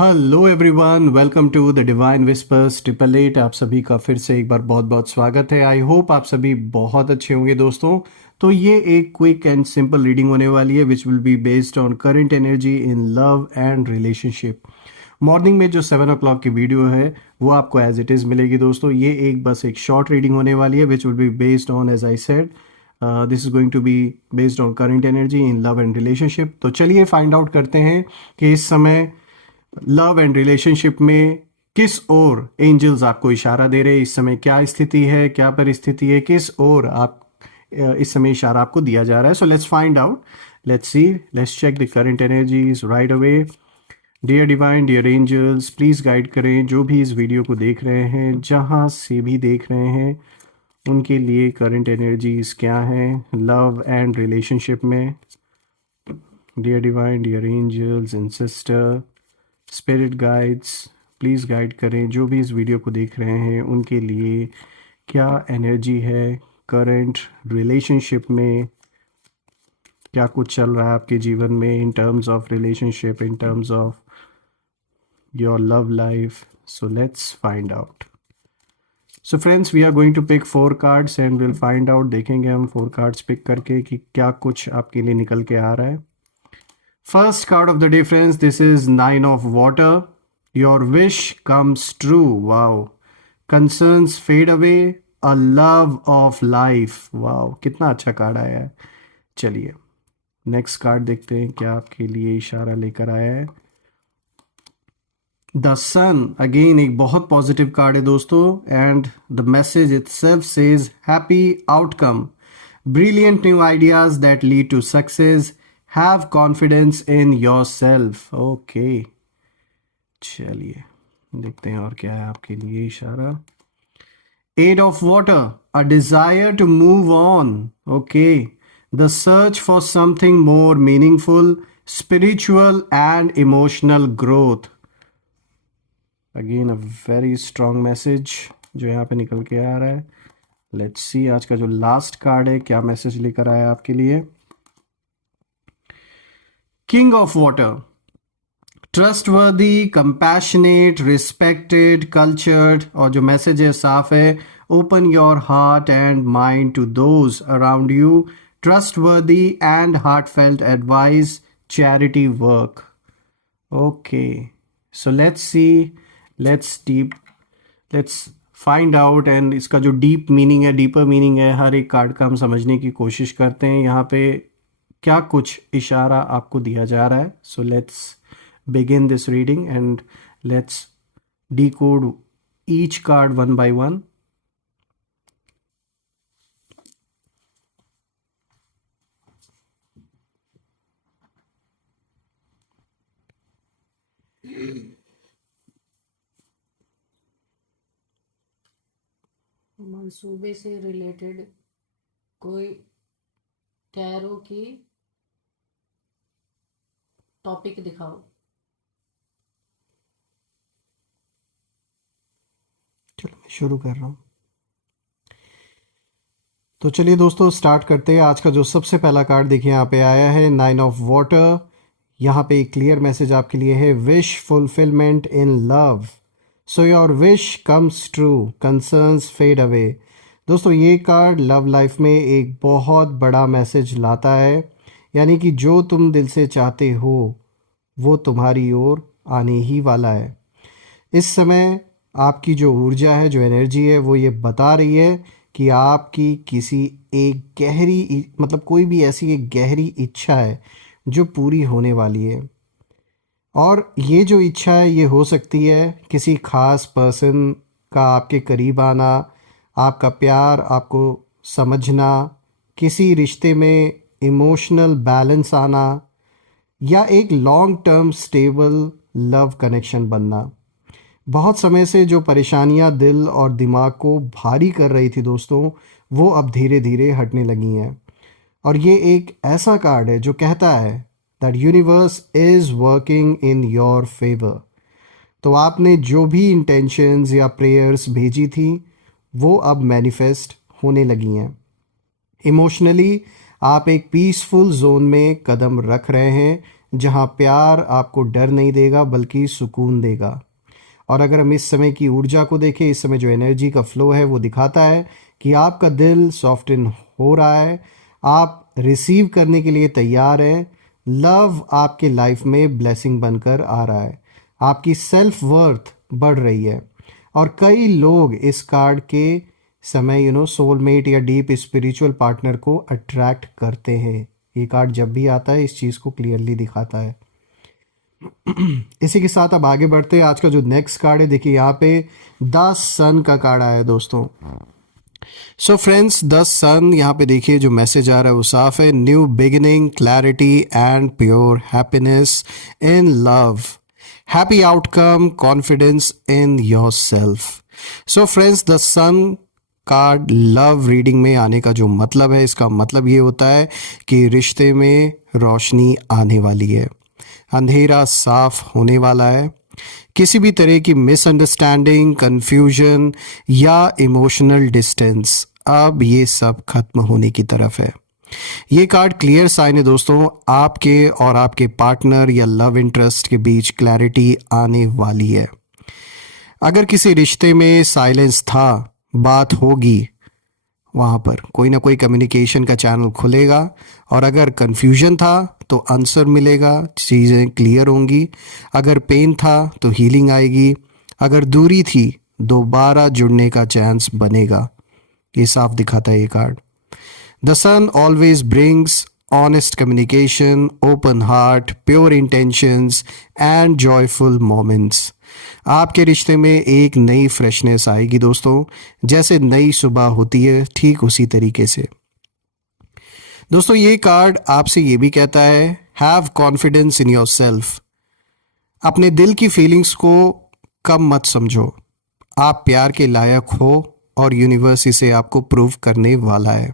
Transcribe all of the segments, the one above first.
Hello everyone, welcome to the divine whispers 888। आप सभी का फिर से एक बार बहुत बहुत स्वागत है। आई होप आप सभी बहुत अच्छे होंगे दोस्तों। तो ये एक क्विक एंड सिंपल रीडिंग होने वाली है which will be based on current energy in love and relationship. Morning में जो 7 o'clock की वीडियो है वो आपको एज इट इज़ मिलेगी दोस्तों। ये बस एक शॉर्ट रीडिंग होने वाली है which will be based on, as I said, this is going to be based on current energy in love and relationship. तो चलिए फाइंड आउट करते हैं कि इस समय लव एंड रिलेशनशिप में किस ओर एंजल्स आपको इशारा दे रहे हैं। इस समय क्या स्थिति है, क्या परिस्थिति है, किस ओर आप इस समय इशारा आपको दिया जा रहा है। So let's find out, let's see, let's check the current energies right away. Dear divine, dear angels, please guide करें जो भी इस वीडियो को देख रहे हैं, जहाँ से भी देख रहे हैं, उनके लिए करंट एनर्जीज क्या हैं लव एंड रिलेशनशिप में। Dear divine, dear angels and sister, spirit guides, please guide करें जो भी इस वीडियो को देख रहे हैं, उनके लिए क्या एनर्जी है करंट रिलेशनशिप में। क्या कुछ चल रहा है आपके जीवन में in terms of relationship, in terms of your love life. So let's find out. So friends, we are going to pick 4 cards and will find out. देखेंगे हम 4 कार्ड्स पिक करके कि क्या कुछ आपके लिए निकल के आ रहा है। First card of the day, friends, this is 9 of water. Your wish comes true. Wow. Concerns fade away. A love of life. Wow. कितना अच्छा कार्ड आया है। चलिए नेक्स्ट कार्ड देखते हैं क्या आपके लिए इशारा लेकर आया है। द सन, अगेन एक बहुत पॉजिटिव कार्ड है दोस्तों, and the message itself says happy outcome, brilliant new ideas that lead to success, have confidence in yourself. Okay, चलिए देखते हैं और क्या है आपके लिए इशारा। 8 of water, a desire to move on. Okay, the search for something more meaningful, spiritual and emotional growth. Again a very strong message जो यहाँ पे निकल के आ रहा है। Let's see आज का जो लास्ट कार्ड है क्या मैसेज लेकर आया आपके लिए। King of water, trustworthy, compassionate, respected, cultured, और जो मैसेज है साफ है, open your heart and mind to those around you, trustworthy and heartfelt advice, charity work. Okay, so let's see, let's find out, and इसका जो deep meaning है, deeper meaning है हर एक कार्ड का हम समझने की कोशिश करते हैं। यहाँ पे क्या कुछ इशारा आपको दिया जा रहा है। So let's begin this reading and let's decode each card one by one. मंसूबे से रिलेटेड कोई टैरो की टॉपिक दिखाओ। चलो मैं शुरू कर रहा हूँ। तो चलिए दोस्तों स्टार्ट करते हैं। आज का जो सबसे पहला कार्ड देखिए यहाँ पे आया है 9 of water। यहाँ पे एक क्लियर मैसेज आपके लिए है, wish fulfilment in love, so your wish comes true, concerns fade away. दोस्तों ये कार्ड लव लाइफ में एक बहुत बड़ा मैसेज लाता है, यानी कि जो तुम दिल से चाहते हो वो तुम्हारी ओर आने ही वाला है। इस समय आपकी जो ऊर्जा है, जो एनर्जी है, वो ये बता रही है कि आपकी किसी एक गहरी, मतलब कोई भी ऐसी एक गहरी इच्छा है जो पूरी होने वाली है। और ये जो इच्छा है ये हो सकती है किसी खास पर्सन का आपके करीब आना, आपका प्यार, आपको समझना, किसी रिश्ते में इमोशनल बैलेंस आना, या एक long term stable love connection बनना। बहुत समय से जो परेशानियां दिल और दिमाग को भारी कर रही थी दोस्तों, वो अब धीरे धीरे हटने लगी हैं। और ये एक ऐसा कार्ड है जो कहता है that universe is working in your favour. तो आपने जो भी इंटेंशंस या प्रेयर्स भेजी थी वो अब मैनिफेस्ट होने लगी हैं। इमोशनली आप एक पीसफुल जोन में कदम रख रहे हैं जहां प्यार आपको डर नहीं देगा बल्कि सुकून देगा। और अगर हम इस समय की ऊर्जा को देखें, इस समय जो एनर्जी का फ्लो है वो दिखाता है कि आपका दिल सॉफ्टन हो रहा है, आप रिसीव करने के लिए तैयार है। लव आपके लाइफ में ब्लेसिंग बनकर आ रहा है, आपकी सेल्फ वर्थ बढ़ रही है। और कई लोग इस कार्ड के समय सोलमेट या डीप स्पिरिचुअल पार्टनर को अट्रैक्ट करते हैं। ये कार्ड जब भी आता है इस चीज़ को क्लियरली दिखाता है। इसी के साथ अब आगे बढ़ते हैं। आज का जो नेक्स्ट कार्ड है, देखिए यहाँ पे द सन का कार्ड आया है दोस्तों। सो फ्रेंड्स, द सन, यहाँ पे देखिए जो मैसेज आ रहा है वो साफ है। New beginning, clarity and pure happiness in love, happy outcome, confidence in yourself. So friends, the sun card love reading में आने का जो मतलब है, इसका मतलब ये होता है कि रिश्ते में रोशनी आने वाली है, अंधेरा साफ होने वाला है, किसी भी तरह की मिसअंडरस्टैंडिंग, कंफ्यूजन या इमोशनल डिस्टेंस अब ये सब खत्म होने की तरफ है। ये कार्ड क्लियर साइन है दोस्तों, आपके और आपके पार्टनर या लव इंटरेस्ट के बीच क्लैरिटी आने वाली है। अगर किसी रिश्ते में साइलेंस था, बात होगी, वहाँ पर कोई ना कोई कम्युनिकेशन का चैनल खुलेगा। और अगर कन्फ्यूजन था तो आंसर मिलेगा, चीज़ें क्लियर होंगी। अगर पेन था तो हीलिंग आएगी। अगर दूरी थी दोबारा जुड़ने का चांस बनेगा। ये साफ दिखाता है ये card. The sun always brings honest communication, open heart, pure intentions and joyful moments. आपके रिश्ते में एक नई फ्रेशनेस आएगी दोस्तों, जैसे नई सुबह होती है ठीक उसी तरीके से। दोस्तों ये कार्ड आपसे ये भी कहता है, have confidence in your self. अपने दिल की फीलिंग्स को कम मत समझो, आप प्यार के लायक हो और यूनिवर्स इसे आपको प्रूव करने वाला है।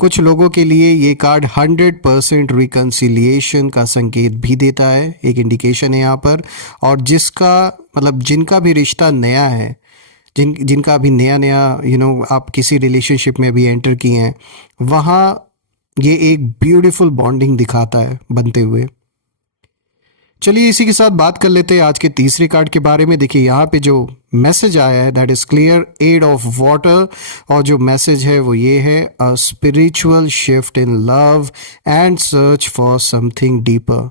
कुछ लोगों के लिए ये कार्ड 100% रिकन्सिलिएशन का संकेत भी देता है, एक इंडिकेशन है यहाँ पर। और जिनका भी रिश्ता नया है, जिनका अभी नया आप किसी रिलेशनशिप में भी एंटर किए हैं, वहाँ ये एक ब्यूटीफुल बॉन्डिंग दिखाता है बनते हुए। चलिए इसी के साथ बात कर लेते हैं आज के तीसरे कार्ड के बारे में। देखिए यहाँ पे जो मैसेज आया है that is clear, ace of water. और जो मैसेज है वो ये है, a spiritual shift in love and search for something deeper,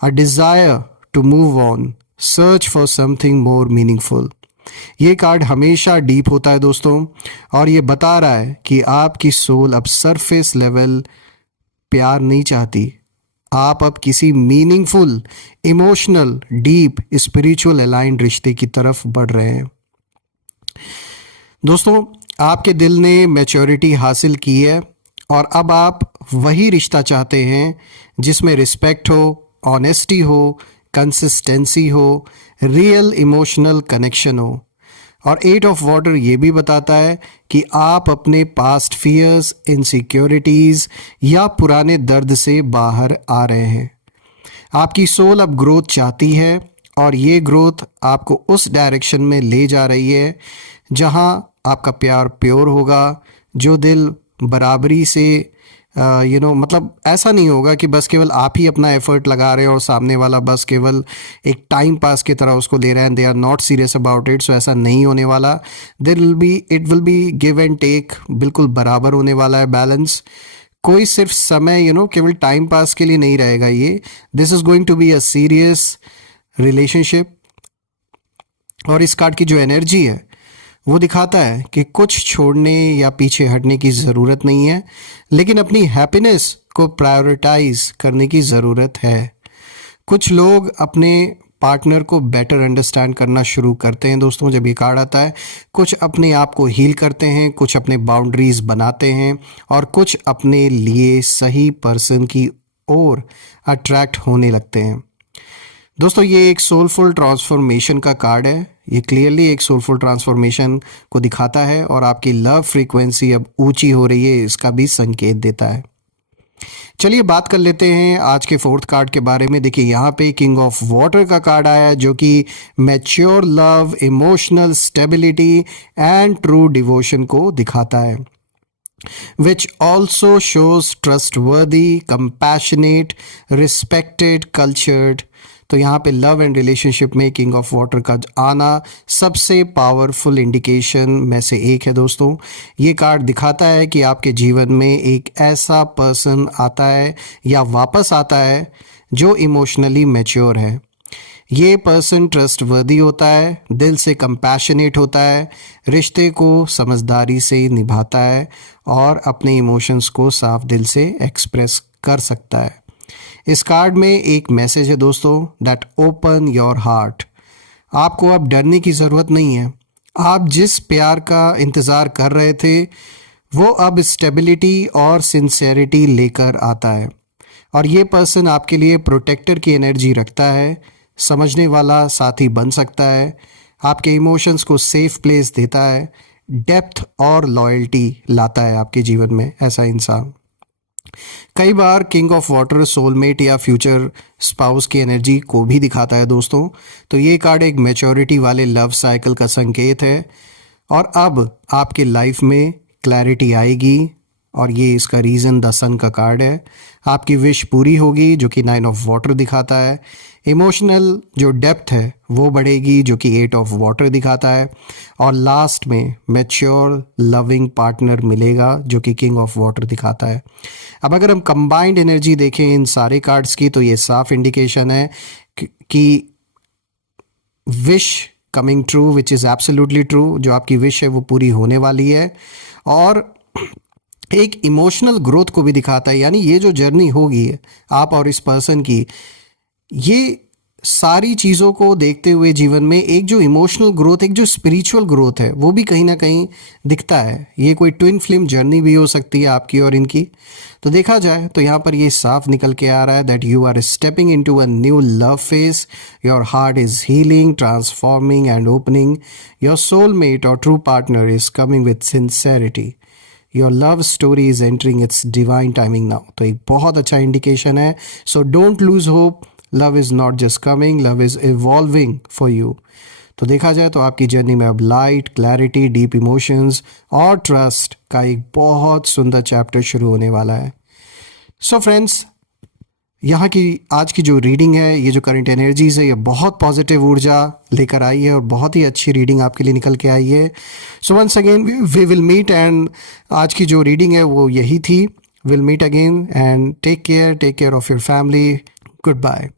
a desire to move on, search for something more meaningful. ये कार्ड हमेशा डीप होता है दोस्तों, और ये बता रहा है कि आपकी सोल अब सरफेस लेवल प्यार नहीं चाहती, आप अब किसी meaningful, emotional, deep, spiritual aligned रिश्ते की तरफ बढ़ रहे हैं। दोस्तों आपके दिल ने मैच्योरिटी हासिल की है और अब आप वही रिश्ता चाहते हैं जिसमें रिस्पेक्ट हो, ऑनेस्टी हो, कंसिस्टेंसी हो, रियल इमोशनल कनेक्शन हो। और एट ऑफ वाटर ये भी बताता है कि आप अपने पास्ट फियर्स, इनसिक्योरिटीज़ या पुराने दर्द से बाहर आ रहे हैं। आपकी सोल अब ग्रोथ चाहती है और ये ग्रोथ आपको उस डायरेक्शन में ले जा रही है जहां आपका प्यार प्योर होगा, जो दिल बराबरी से मतलब ऐसा नहीं होगा कि बस केवल आप ही अपना एफर्ट लगा रहे हैं और सामने वाला बस केवल एक टाइम पास की तरह उसको ले रहे हैं, they are not serious about it. So ऐसा नहीं होने वाला। It will be give and take, बिल्कुल बराबर होने वाला है, बैलेंस। कोई सिर्फ समय केवल टाइम पास के लिए नहीं रहेगा ये। This is going to be a serious relationship. और इस कार्ड की जो एनर्जी है वो दिखाता है कि कुछ छोड़ने या पीछे हटने की ज़रूरत नहीं है, लेकिन अपनी हैप्पीनेस को प्रायोरिटाइज करने की ज़रूरत है। कुछ लोग अपने पार्टनर को बेटर अंडरस्टैंड करना शुरू करते हैं दोस्तों जब ये कार्ड आता है। कुछ अपने आप को हील करते हैं, कुछ अपने बाउंड्रीज बनाते हैं और कुछ अपने लिए सही पर्सन की ओर अट्रैक्ट होने लगते हैं। दोस्तों ये एक सोलफुल ट्रांसफॉर्मेशन का कार्ड है। ये क्लियरली एक सोलफुल ट्रांसफॉर्मेशन को दिखाता है और आपकी लव फ्रीक्वेंसी अब ऊंची हो रही है, इसका भी संकेत देता है। चलिए बात कर लेते हैं आज के फोर्थ कार्ड के बारे में। देखिए यहाँ पे किंग ऑफ वाटर का कार्ड आया है, जो कि mature love, emotional stability and true devotion को दिखाता है। which also shows trustworthy, compassionate, respected, cultured. तो यहाँ पे लव एंड रिलेशनशिप में किंग ऑफ वाटर का आना सबसे पावरफुल इंडिकेशन में से एक है दोस्तों। ये कार्ड दिखाता है कि आपके जीवन में एक ऐसा पर्सन आता है या वापस आता है जो इमोशनली मैच्योर है। ये पर्सन ट्रस्टवर्दी होता है, दिल से कंपैशनेट होता है, रिश्ते को समझदारी से निभाता है और अपने इमोशंस को साफ दिल से एक्सप्रेस कर सकता है। इस कार्ड में एक मैसेज है दोस्तों, दैट ओपन योर हार्ट। आपको अब डरने की ज़रूरत नहीं है। आप जिस प्यार का इंतज़ार कर रहे थे वो अब स्टेबिलिटी और सिंसेरिटी लेकर आता है। और ये पर्सन आपके लिए प्रोटेक्टर की एनर्जी रखता है, समझने वाला साथी बन सकता है, आपके इमोशंस को सेफ प्लेस देता है, डेप्थ और लॉयल्टी लाता है आपके जीवन में ऐसा इंसान। कई बार किंग ऑफ वाटर सोलमेट या फ्यूचर स्पाउस की एनर्जी को भी दिखाता है दोस्तों। तो ये कार्ड एक मैच्योरिटी वाले लव साइकिल का संकेत है और अब आपके लाइफ में क्लैरिटी आएगी और ये इसका रीज़न द सन का कार्ड है। आपकी विश पूरी होगी जो कि 9 ऑफ वाटर दिखाता है। इमोशनल जो डेप्थ है वो बढ़ेगी जो कि 8 ऑफ वाटर दिखाता है। और लास्ट में मैच्योर लविंग पार्टनर मिलेगा जो कि किंग ऑफ वाटर दिखाता है। अब अगर हम कंबाइंड एनर्जी देखें इन सारे कार्ड्स की तो ये साफ इंडिकेशन है कि wish coming true, which is absolutely true. जो आपकी विश है वो पूरी होने वाली है और एक इमोशनल ग्रोथ को भी दिखाता है। यानी ये जो जर्नी होगी आप और इस पर्सन की, ये सारी चीज़ों को देखते हुए जीवन में एक जो इमोशनल ग्रोथ, एक जो स्पिरिचुअल ग्रोथ है वो भी कहीं ना कहीं दिखता है। ये कोई ट्विन फ्लेम जर्नी भी हो सकती है आपकी और इनकी। तो देखा जाए तो यहाँ पर ये साफ निकल के आ रहा है that you are stepping into a new love phase. Your heart is healing, transforming and opening. Your soulmate और true partner is coming with sincerity. Your love story is entering its divine timing now. तो एक बहुत अच्छा indication है। So don't lose hope, love is not just coming, love is evolving for you. तो देखा जाए तो आपकी जर्नी में अब लाइट, क्लैरिटी, डीप इमोशंस और ट्रस्ट का एक बहुत सुंदर चैप्टर शुरू होने वाला है। सो फ्रेंड्स, यहाँ की आज की जो रीडिंग है, ये जो करंट एनर्जीज है, ये बहुत पॉजिटिव ऊर्जा लेकर आई है और बहुत ही अच्छी रीडिंग आपके लिए निकल के आई है। So once again we will meet and आज की जो रीडिंग है वो यही थी। Will meet again and take care of your family. Good bye.